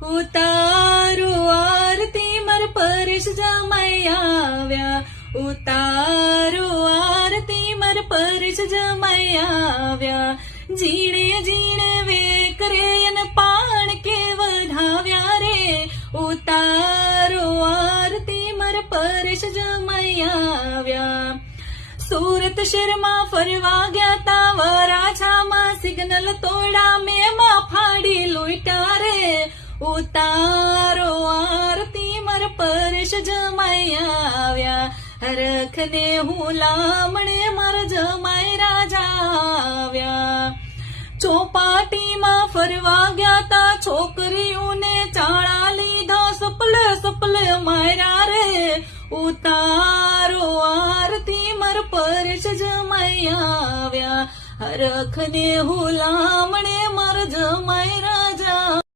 ઉતારો આરતી માર પરેશ જમાઈ આવ્યા, ઉતારો આરતી માર પરેશ જમાઈ આવ્યા. જીણે જીણે વેકરે અને પાણ કે વધાવ્યા રે, ઉતારો આરતી માર પરેશ જમાઈ આવ્યા. સુરત શહેરમાં ફરવા ગયા તા, વરાછામાં સિગ્નલ તોડા, મેમાં ફાડી લૂંટ્યા રે, ઉતારો આરતી માર પરેશ જમાઈ આવ્યા. હરખને હુલામણે માર જમાઈ રાજા આવ્યા. ચોપાટીમાં ફરવા ગયા તા, છોકરીઓને ચાળા લીધા, સપલે સપલે માર્યા રે, ઉતારો આરતી માર પરેશ જમાઈ આવ્યા. હરખને હુલામણે માર જમાઈ રાજા